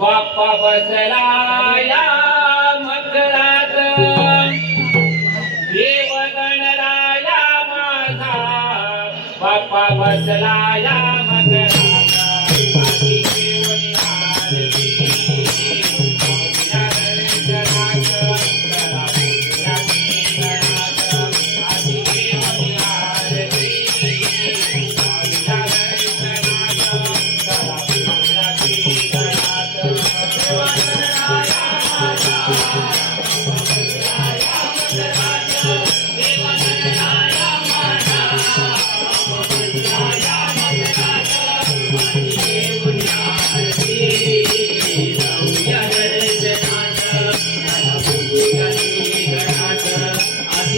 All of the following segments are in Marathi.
बाप्पा बसला या मकरात देव गणराया माझा. बाप्पा बसला या मकरात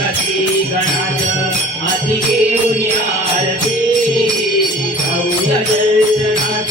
गती आधी घेऊन आरती. भाऊया दर्शनात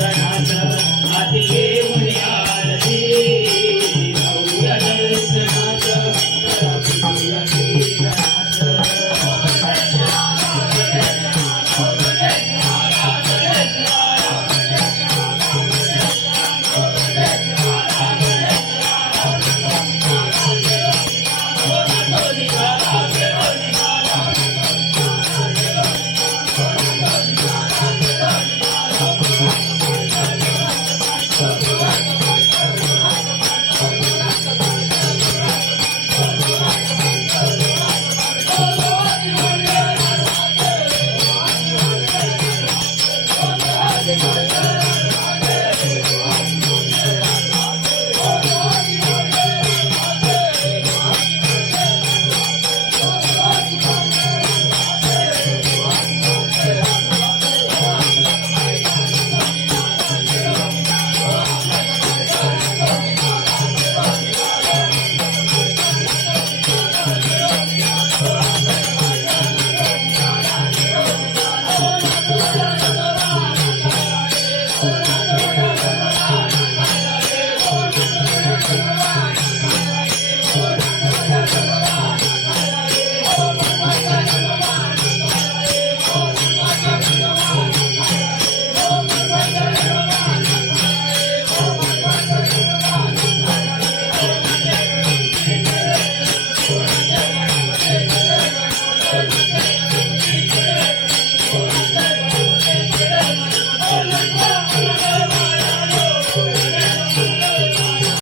గణాచ